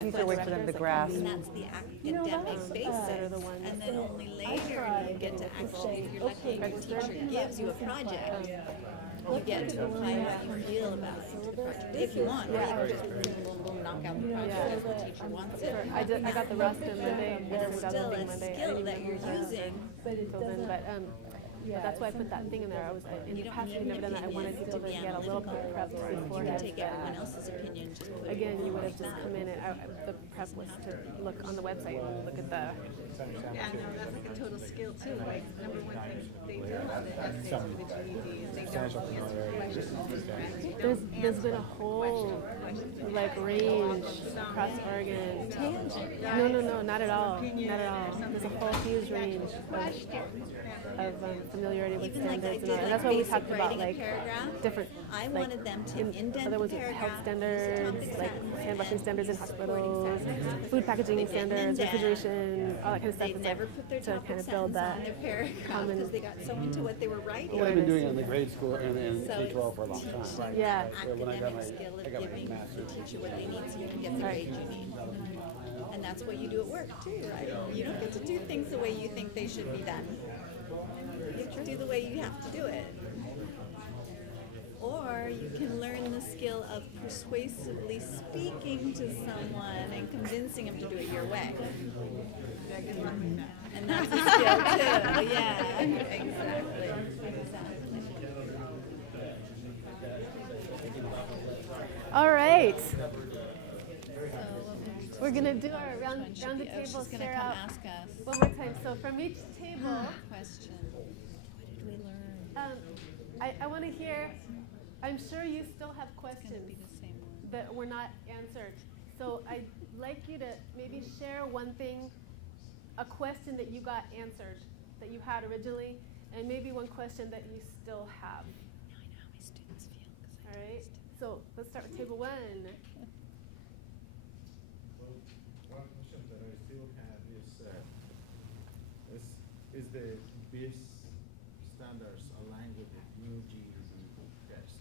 Teacher waits for them to grasp. And that's the academic basics. And then only later you get to actually, if you're lucky and your teacher gives you a project, you get to apply what you feel about the project. If you want, or you can just knock out the project as the teacher wants it. I got the rest in Monday. But it's still a skill that you're using. But that's why I put that thing in there. I was in the past I've never done that. I wanted people to get a little bit prep You can beforehand. take everyone else's opinion, just put it Again, you would like have just that. come in and the prep was to look on the website and look at the. Yeah, no, that's like a total skill too. Like number one thing they do is the essays for the GED, and they don't answer questions. There's been a whole like range across Oregon. No, not at all. Not at all. There's a whole huge range of familiarity with Even like I standards did, and all. And like that's why we basic talked about writing a like paragraph. different. I like, wanted them to indent other the ones with paragraph. health standards, like hand washing standards in hospitals, food They packaging didn't standards, indent. refrigeration, all that kind of stuff. They It's never like put their to topic kind of build sentence on that their paragraph common. because they got so into what they were writing. I've been doing it in the grade school and So K-12 for a long time. Yeah. So when I got my, Academic skill of I got my giving the master's. teacher what they need so you can get the grade you need. And that's what you do at work too, right? You don't get to do things the way you think they should be done. You have to do the way you have to do it. Or you can learn the skill of persuasively speaking to someone and convincing them to do it your way. And that's a skill too. Yeah, exactly. All right. We're gonna do our round the table. She's gonna Stare come out ask us. one more time. So from each table, Question. What did we learn? I want to hear. I'm sure you still have It's gonna questions be the same. that were not answered. So I'd like you to maybe share one thing, a question that you got answered that you had originally, and maybe one question that you still have. Now I know how my students feel. All right. So let's start with table one. Well, one question that I still have is the BIS standards aligned with the new GED test?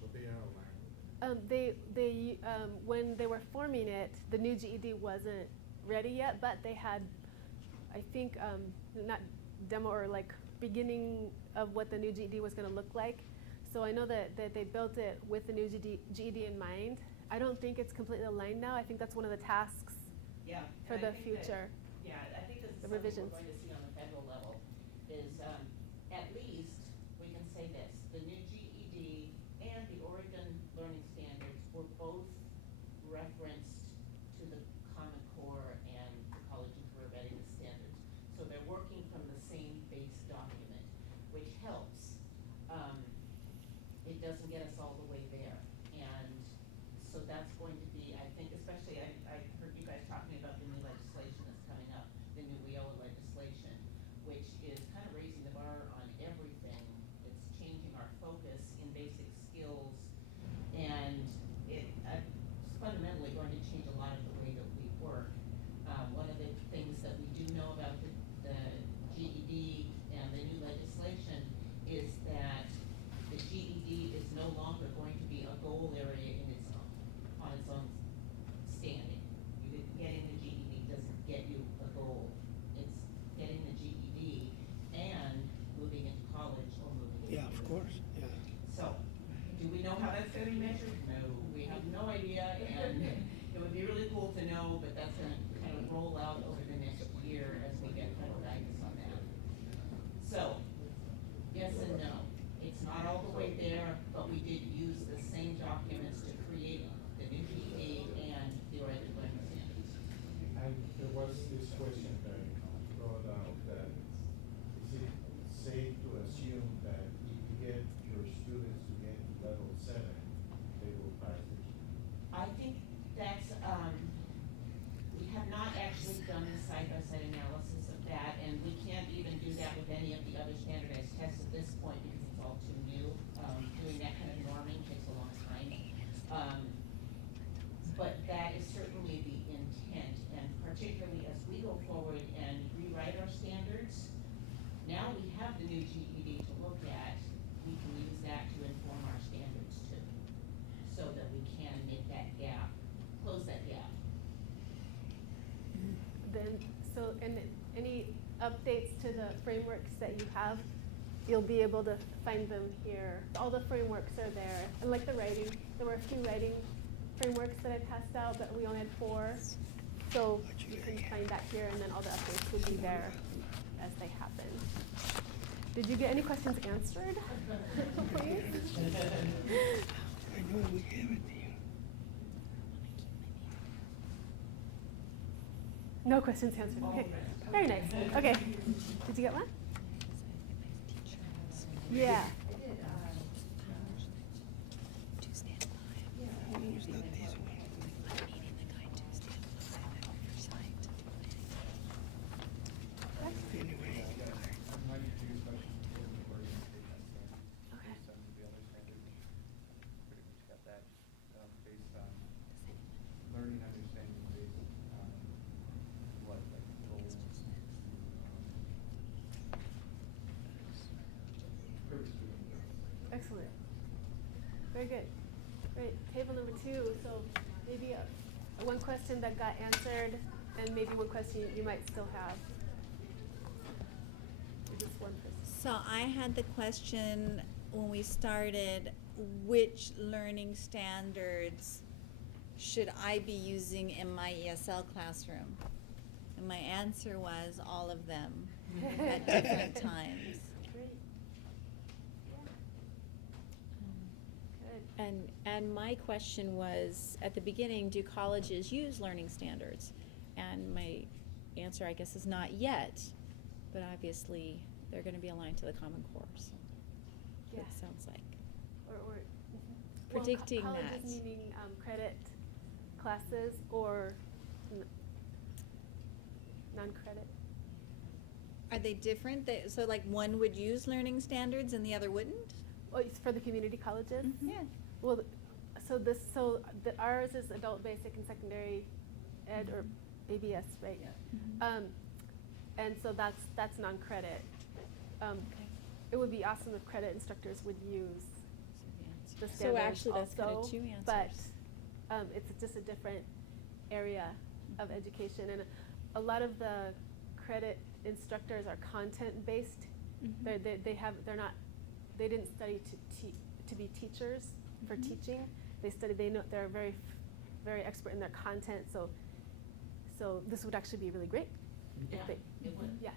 So they are aligned with it. They when they were forming it, the new GED wasn't ready yet, but they had, I think, not demo or like beginning of what the new GED was going to look like. So I know that they built it with the new GED in mind. I don't think it's completely aligned now. I think that's one of the tasks Yeah. for and the I think future. Yeah, I think this is The something revisions. we're going to see on the federal level, is at least, we can say this, the new GED and the Oregon Learning Standards were both referenced to the Common Core and the College and Career Readiness Standards. So they're working from the same base document, which helps. It doesn't get us all the way there. And so that's going to be, I think, especially, I heard you guys talking about the new legislation that's coming up, the new WIOA legislation, which is kind of raising the bar on everything. It's changing our focus in basic skills, and it's fundamentally going to change a lot of the way that we work. One of the things that we do know about the GED and the new legislation is that the GED is no longer going to be a goal area in its own, on its own standing. Getting the GED doesn't get you a goal. It's getting the GED and moving into college or moving into Yeah, of course, yeah. So, do we know how that's gonna be measured? No, we have no idea, and it would be really cool to know, but that's gonna kind of roll out over the next year as we get federal guidance on that. So, yes and no. It's not all the way there, but we did use the same documents to create the new GED and the Oregon Learning Standards. And there was this question that brought out that is it safe to assume that if you get your students to get to level 7, they will pass the GED? I think that's, we have not actually done the side-by-side analysis of that, and we can't even do that with any of the other standardized tests at this point because it's all too new. Doing that kind of norming takes a long time. But that is certainly the intent, and particularly as we go forward and rewrite our standards, now we have the new GED to look at, we can use that to inform our standards too, so that we can make that gap, close that gap. then, so, and any updates to the frameworks that you have, you'll be able to find them here. All the frameworks are there. And like the writing, there were a few writing frameworks that I passed out, but we only had 4. So you can find that here, and then all the updates will be there as they happen. Did you get any questions answered? Please? I know we have it here. No questions answered. Okay. Very nice. Okay. Did you get one? Yeah. Learning, understanding based on what, like, goals, per student. Excellent. Very good. Great. Table number 2. So maybe one question that got answered, and maybe one question you might still have. Or just one person. So I had the question when we started, which learning standards should I be using in my ESL classroom? And my answer was all of them at different times. Great. Yeah. Good. And my question was, at the beginning, do colleges use learning standards? And my answer, I guess, is not yet, but obviously they're going to be aligned to the Common Core. So Yeah. it sounds like. Or Predicting well, that. colleges meaning credit classes or non-credit. Are they different? So like one would use learning standards and the other wouldn't? Oh, it's for the community colleges? Mhm. Yeah. Well, ours is adult basic and secondary ed, or ABS, right? Mhm. And so that's non-credit. It would be awesome if credit instructors would use the standards So actually that's kind also, of 2 answers. but it's just a different area of education, and a lot of the credit instructors are content-based. Mhm. They didn't study to be teachers for Mhm. teaching. They're very expert in their content. So this would actually be really great. Yeah, it would. Yeah.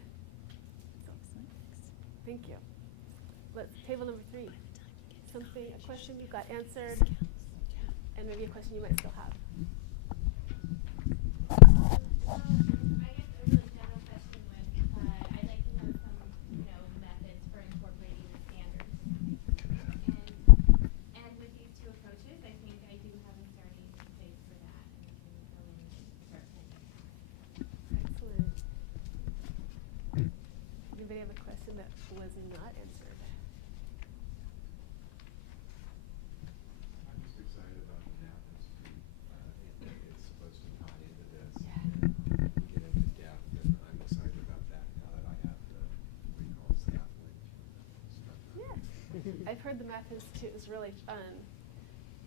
So, thank you. Table number 3. A question you got answered, and maybe a question you might still have. I guess a really general question was, I'd like to know some, methods for incorporating the standards. And with these 2 approaches, I think I do have a starting place for that, and we can go in and start planning. Excellent. Anybody have a question that was not answered? I'm just excited about the Math Institute. It's supposed to tie into this. Yeah. We get into depth, and I'm excited about that now that I have the, what you call scaffolding structure. Yeah. I've heard the Math Institute is really fun.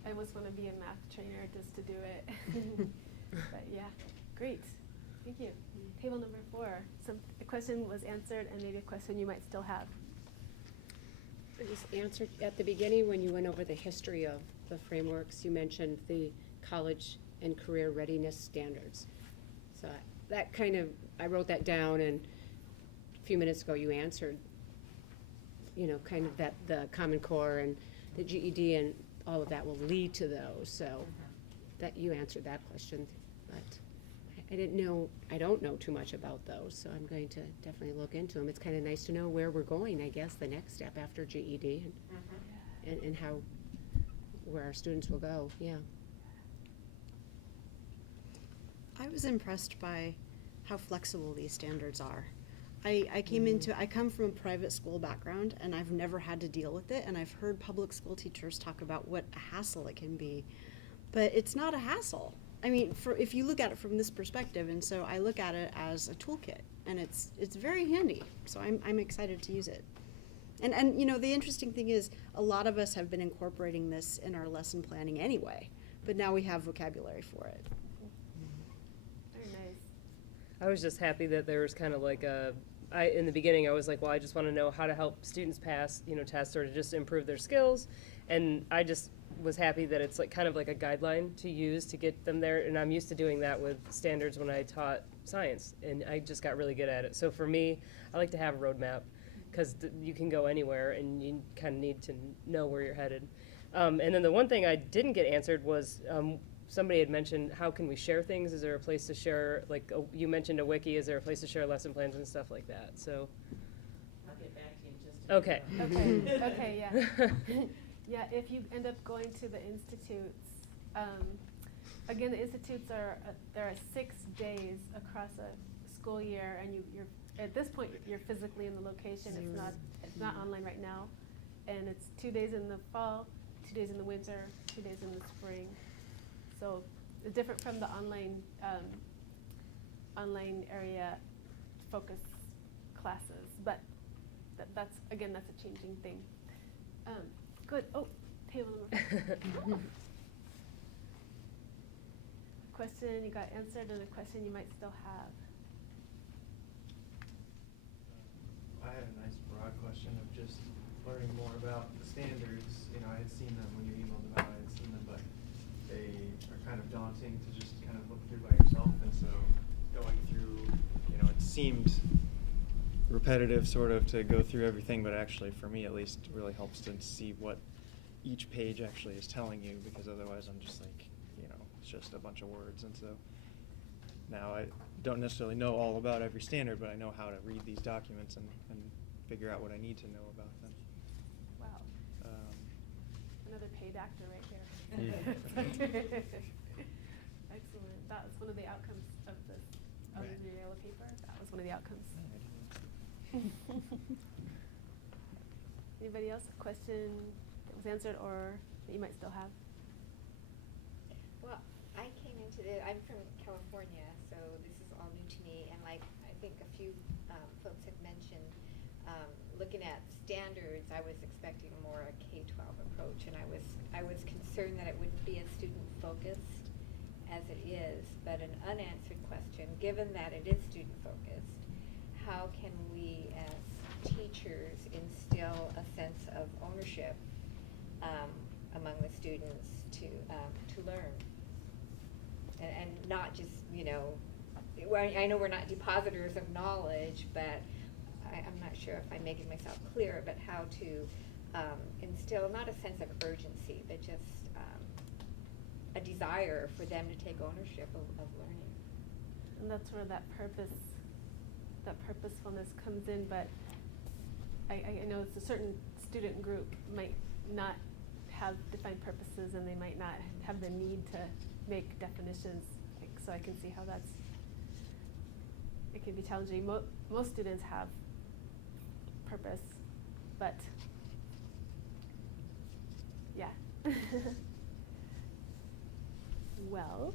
I always want to be a math trainer just to do it. But yeah, great. Thank you. Table number 4. A question was answered, and maybe a question you might still have. I just answered at the beginning when you went over the history of the frameworks, you mentioned the college and career readiness standards. So that kind of, I wrote that down, and a few minutes ago you answered, kind of that the Common Core and the GED and all of that will lead to those. So that you answered that question, but I don't know too much about those, so I'm going to definitely look into them. It's kind of nice to know where we're going, I guess, the next step after GED and where our students will go, yeah. I was impressed by how flexible these standards are. I come from a private school background, and I've never had to deal with it, and I've heard public school teachers talk about what a hassle it can be, but it's not a hassle. I mean, if you look at it from this perspective, and so I look at it as a toolkit, and it's very handy. So I'm excited to use it. And the interesting thing is, a lot of us have been incorporating this in our lesson planning anyway, but now we have vocabulary for it. Very nice. I was just happy that there was kind of like in the beginning, I was like, well, I just want to know how to help students pass, tests or to just improve their skills. And I just was happy that it's like kind of like a guideline to use to get them there. And I'm used to doing that with standards when I taught science, and I just got really good at it. So for me, I like to have a roadmap because you can go anywhere and you kind of need to know where you're headed. And then the one thing I didn't get answered was somebody had mentioned, how can we share things? Is there a place to share, like you mentioned a wiki, is there a place to share lesson plans and stuff like that? So. I'll get back to you in just a Okay. Okay, yeah. Yeah, if you end up going to the institutes, again, the institutes there are 6 days across a school year, and you're at this point you're physically in the location. It's not online right now, and it's 2 days in the fall, 2 days in the winter, 2 days in the spring. So it's different from the online area focus classes, but that's a changing thing. Good. Oh, table number 4. Question you got answered, and a question you might still have. I had a nice broad question of just learning more about the standards. I had seen them when you emailed them out. I had seen them, but they are kind of daunting to just kind of look through by yourself. And so going through, it seemed repetitive sort of to go through everything, but actually for me at least really helps to see what each page actually is telling you, because otherwise I'm just like, it's just a bunch of words. And so now I don't necessarily know all about every standard, but I know how to read these documents and figure out what I need to know about them. Wow. Another paid actor right here. Excellent. That was one of the outcomes of the yellow paper. That was one of the outcomes. Anybody else? A question that was answered or that you might still have? Well, I came into I'm from California, so this is all new to me. And like I think a few folks have mentioned, looking at standards, I was expecting more a K-12 approach, and I was concerned that it wouldn't be as student-focused as it is. But an unanswered question, given that it is student-focused, how can we as teachers instill a sense of ownership among the students to learn, and not just I know we're not depositors of knowledge, but I'm not sure if I'm making myself clear, but how to instill not a sense of urgency, but just a desire for them to take ownership of learning. And that's where that purposefulness comes in, but I know it's a certain student group might not have defined purposes, and they might not have the need to make definitions. So I can see how it can be challenging. Most students have purpose, but yeah. Well.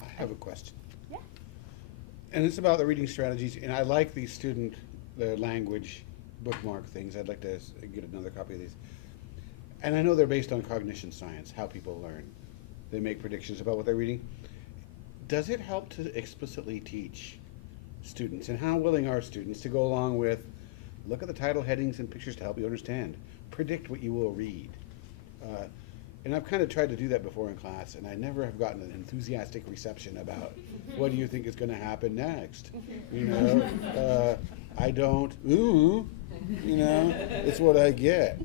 I have a question. Yeah. And it's about the reading strategies, and I like these the language bookmark things. I'd like to get another copy of these. And I know they're based on cognition science, how people learn. They make predictions about what they're reading. Does it help to explicitly teach students, and how willing are students to go along with, look at the title, headings, and pictures to help you understand, predict what you will read? And I've kind of tried to do that before in class, and I never have gotten an enthusiastic reception about what do you think is going to happen next. I don't, it's what I get.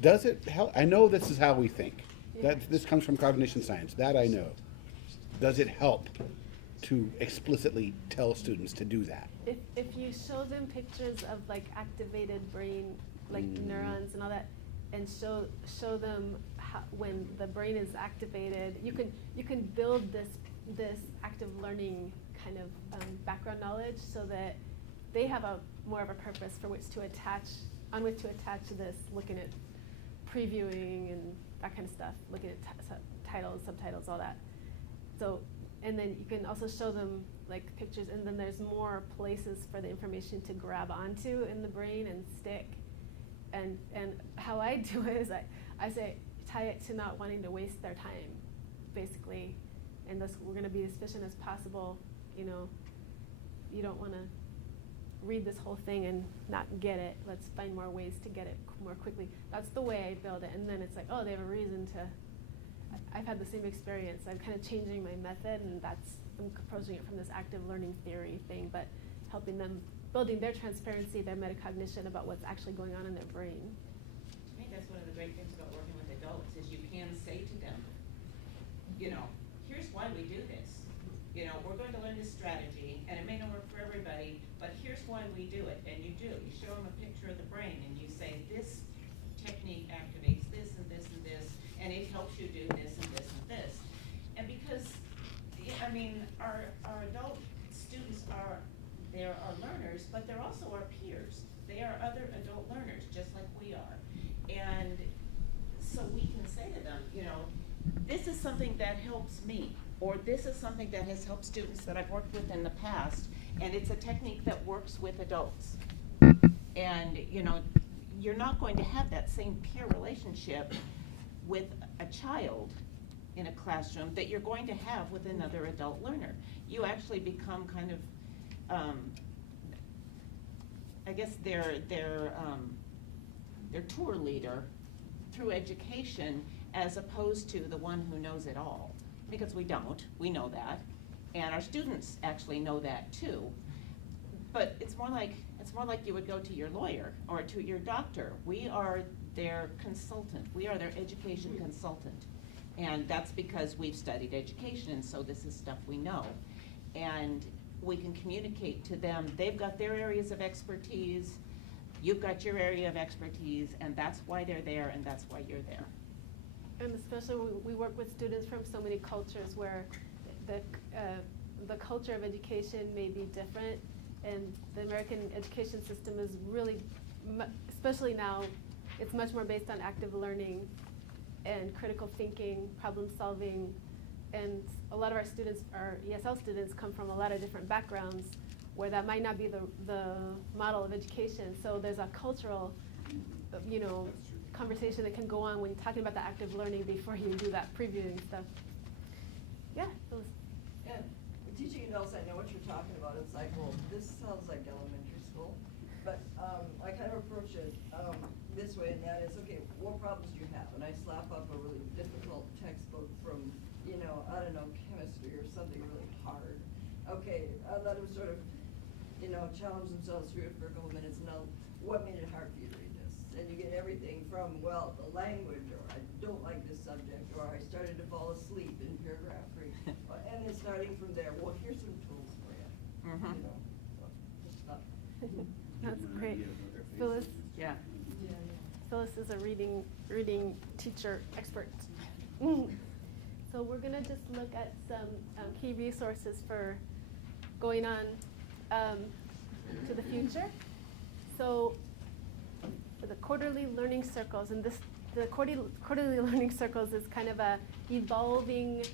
Does it help? I know this is how we think. This comes from cognition science. That I know. Does it help to explicitly tell students to do that? If you show them pictures of like activated brain, like neurons and all that, and show them how, when the brain is activated, you can build this active learning kind of background knowledge, so that they have more of a purpose on which to attach this, looking at previewing and that kind of stuff, looking at titles, subtitles, all that. So, and then you can also show them like pictures, and then there's more places for the information to grab onto in the brain and stick. And how I do it is I say tie it to not wanting to waste their time, basically, and thus we're going to be as efficient as possible you know, you don't want to read this whole thing and not get it. Let's find more ways to get it more quickly. That's the way I build it. And then it's like, oh, they have a reason to. I've had the same experience. I'm kind of changing my method, and I'm approaching it from this active learning theory thing, but helping them, building their transparency, their metacognition about what's actually going on in their brain. I think that's one of the great things about working with adults is you can say to them, you know, here's why we do this. You know, we're going to learn this strategy, and it may not work for everybody, but here's why we do it. And you do. You show them a picture of the brain, and you say, this technique activates this and this and this, and it helps you do this and this and this. And because, I mean, our adult students they're our learners, but they're also our peers. They are other adult learners, just like we are. And so we can say to them, you know, this is something that helps me, or this is something that has helped students that I've worked with in the past, and it's a technique that works with adults. And, you know, you're not going to have that same peer relationship with a child in a classroom that you're going to have with another adult learner. You actually become kind of, I guess their tour leader through education, as opposed to the one who knows it all. Because we don't, we know that, and our students actually know that too. But it's more like you would go to your lawyer or to your doctor. We are their consultant. We are their education consultant. And that's because we've studied education, and so this is stuff we know. And we can communicate to them. They've got their areas of expertise, you've got your area of expertise, and that's why they're there, and that's why you're there. And especially when we work with students from so many cultures where the culture of education may be different, and the American education system is really, especially now, it's much more based on active learning and critical thinking, problem solving, and a lot of our students, our ESL students, come from a lot of different backgrounds where that might not be the model of education. So there's a cultural, you know, conversation that can go on when you're talking about the active learning before you do that previewing stuff. Yeah, Phyllis. Yeah, teaching adults, I know what you're talking about. It's like, well, this sounds like elementary school, but I kind of approach it this way, and that is, okay, what problems do you have? And I slap up a really difficult textbook from, you know, I don't know, chemistry or something really hard. Okay, I let them sort of, you know, challenge themselves through it for a couple minutes, and what made it hard for you to read this? And you get everything from, well, the language, or I don't like this subject, or I started to fall asleep in paragraph 3. And then starting from there, well, here's some tools for you. You know, so just stuff. That's great. Phyllis? Yeah. Phyllis is a reading teacher expert. So we're gonna just look at some key resources for going on to the future. So for the quarterly learning circles, and the quarterly learning circles is kind of a evolving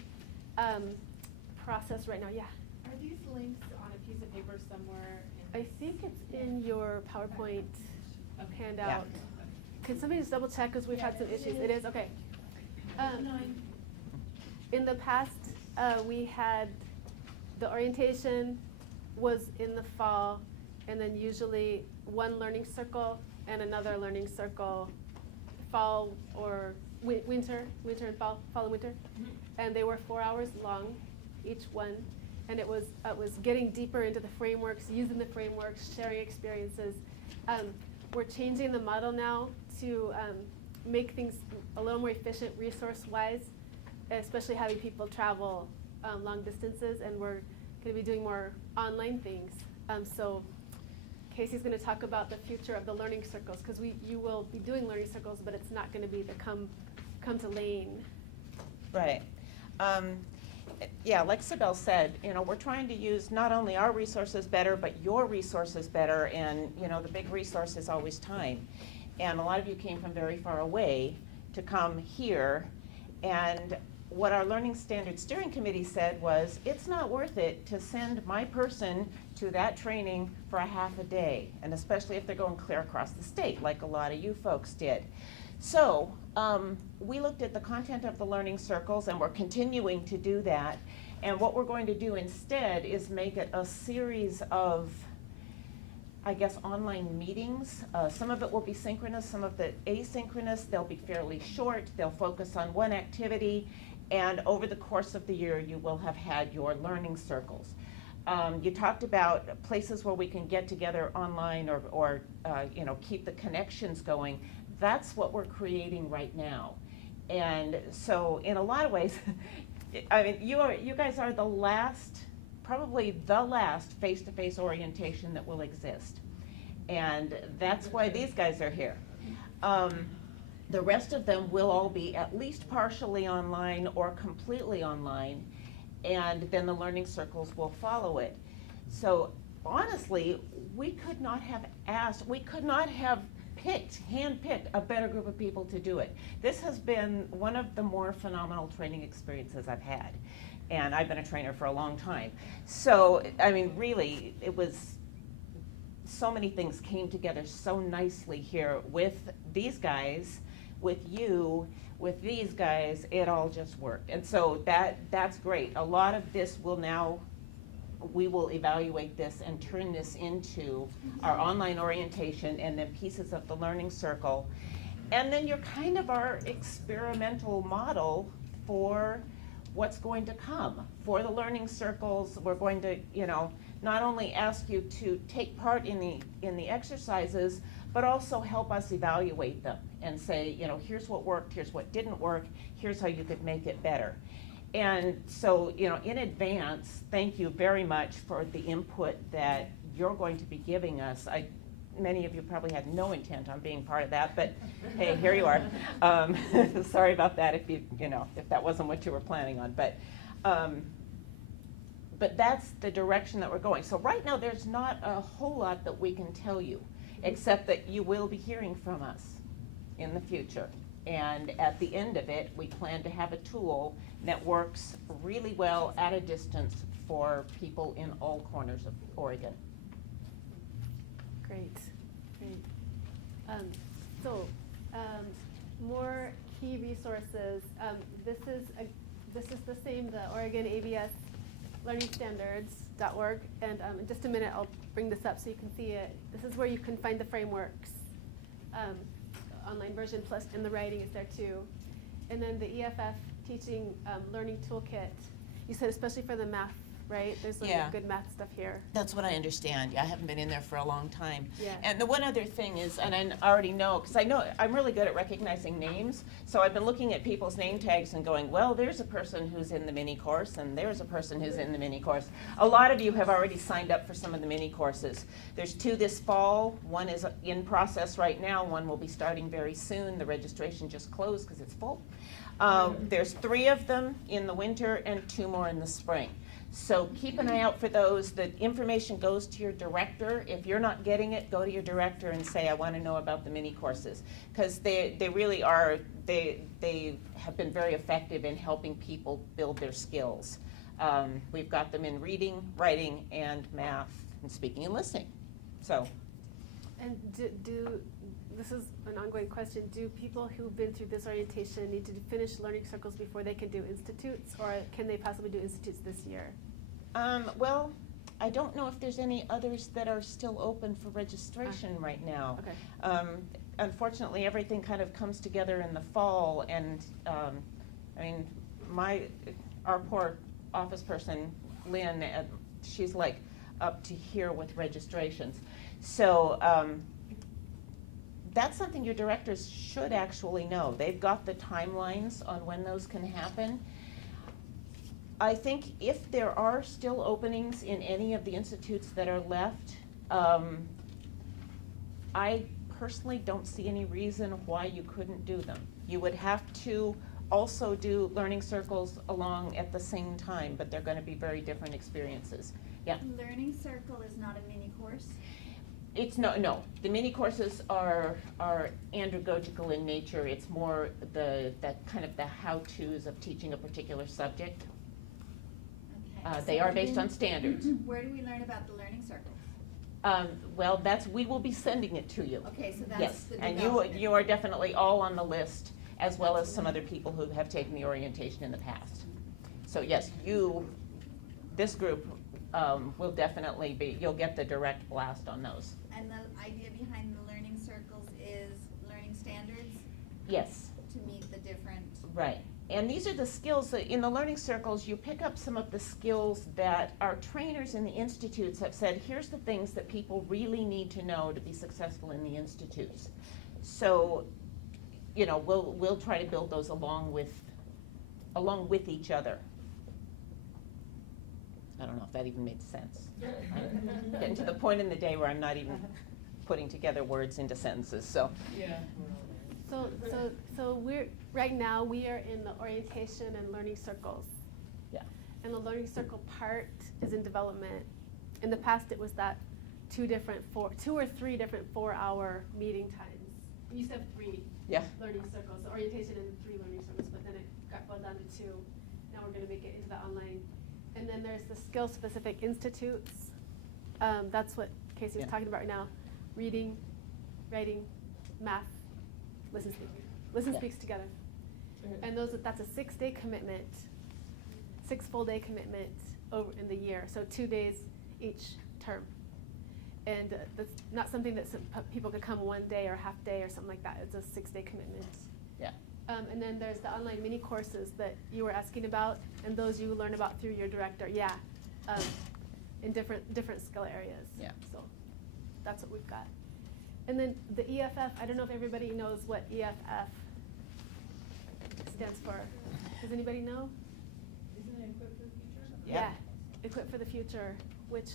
process right now. Yeah. Are these links on a piece of paper somewhere? I think it's in your PowerPoint handout. Can somebody just double check, because we've had some issues? It is, okay. In the past, we had, the orientation was in the fall, and then usually one learning circle and another learning circle, fall or winter and fall and winter. And they were 4 hours long, each one. And it was getting deeper into the frameworks, using the frameworks, sharing experiences. We're changing the model now to make things a little more efficient resource-wise, especially having people travel long distances, and we're going to be doing more online things. So Casey's going to talk about the future of the learning circles, because you will be doing learning circles, but it's not going to be the come to Lane. Right. Yeah, like Sibel said, you know, we're trying to use not only our resources better, but your resources better, and, you know, the big resource is always time. And a lot of you came from very far away to come here, and what our Learning Standards Steering Committee said was, it's not worth it to send my person to that training for a half a day, and especially if they're going clear across the state, like a lot of you folks did. So we looked at the content of the learning circles, and we're continuing to do that. And what we're going to do instead is make it a series of, I guess, online meetings. Some of it will be synchronous, some of it asynchronous. They'll be fairly short. They'll focus on one activity. And over the course of the year, you will have had your learning circles. You talked about places where we can get together online or keep the connections going. That's what we're creating right now. And so in a lot of ways, I mean, you guys are the last, probably the last face-to-face orientation that will exist. And that's why these guys are here. The rest of them will all be at least partially online or completely online, and then the learning circles will follow it. So honestly, we could not have hand-picked a better group of people to do it. This has been one of the more phenomenal training experiences I've had. And I've been a trainer for a long time. So, I mean, really, it was, so many things came together so nicely here with these guys, with you, with these guys, it all just worked. And so that's great. A lot of this will now, we will evaluate this and turn this into our online orientation and then pieces of the learning circle. And then you're kind of our experimental model for what's going to come. For the learning circles, we're going to, not only ask you to take part in the exercises, but also help us evaluate them and say, here's what worked, here's what didn't work, here's how you could make it better. And so, in advance, thank you very much for the input that you're going to be giving us. Many of you probably had no intent on being part of that, but hey, here you are. Sorry about that if that wasn't what you were planning on. But that's the direction that we're going. So right now, there's not a whole lot that we can tell you, except that you will be hearing from us in the future. And at the end of it, we plan to have a tool that works really well at a distance for people in all corners of Oregon. Great. More key resources. This is the same, the Oregon ABS learningstandards.org. And in just a minute, I'll bring this up so you can see it. This is where you can find the frameworks. Online version plus, and the writing is there too. And then the EFF teaching learning toolkit. You said especially for the math, right? There's good math stuff here. That's what I understand. I haven't been in there for a long time. Yeah. And the one other thing is, and I already know, because I know I'm really good at recognizing names, so I've been looking at people's name tags and going, well, there's a person who's in the mini course, and there's a person who's in the mini course. A lot of you have already signed up for some of the mini courses. There's 2 this fall. One is in process right now. One will be starting very soon. The registration just closed because it's full. There's 3 of them in the winter and 2 more in the spring. So keep an eye out for those. The information goes to your director. If you're not getting it, go to your director and say, I want to know about the mini courses. Because they really are, they have been very effective in helping people build their skills. We've got them in reading, writing, and math, and speaking and listening. So. And this is an ongoing question, do people who've been through this orientation need to finish learning circles before they can do institutes, or can they possibly do institutes this year? Well, I don't know if there's any others that are still open for registration right now. Okay. Unfortunately, everything kind of comes together in the fall, and our poor office person, Lynn, she's like up to here with registrations. So that's something your directors should actually know. They've got the timelines on when those can happen. I think if there are still openings in any of the institutes that are left, I personally don't see any reason why you couldn't do them. You would have to also do learning circles along at the same time, but they're going to be very different experiences. Yeah? Learning circle is not a mini course? It's no. The mini courses are andragogical in nature. It's more that kind of the how-tos of teaching a particular subject. Okay. They are based on standards. Where do we learn about the learning circles? Well, we will be sending it to you. Okay, so that's yes, the and development. you are definitely all on the list, as well as some other people who have taken the orientation in the past. So yes, this group will definitely be, you'll get the direct blast on those. And the idea behind the learning circles is learning standards Yes. to meet the different. Right. And these are the skills that in the learning circles, you pick up some of the skills that our trainers in the institutes have said, here's the things that people really need to know to be successful in the institutes. So, you know, we'll try to build those along with each other. I don't know if that even made sense. I'm getting to the point in the day where I'm not even putting together words into sentences, so. Yeah. So we're, right now, we are in the orientation and learning circles. Yeah. And the learning circle part is in development. In the past, it was that two or three different 4-hour meeting times. We used to have 3 Yeah. learning circles, the orientation and 3 learning circles, but then it got boiled down to 2. Now we're gonna make it into the online. And then there's the skill-specific institutes. That's what Casey was Yeah. talking about right now. Reading, writing, math, listen, speak. Listen Yeah. speaks together. And that's a 6-day commitment, 6 full day commitment over in the year, so 2 days each term. And that's not something that people could come 1 day or half day or something like that. It's a 6-day commitment. Yeah. And then there's the online mini courses that you were asking about, and those you learn about through your director. Yeah, in different skill areas. Yeah. So that's what we've got. And then the EFF. I don't know if everybody knows what EFF stands for. Does anybody know? Isn't it Equip for the Future? Yeah, Equip for the Future, which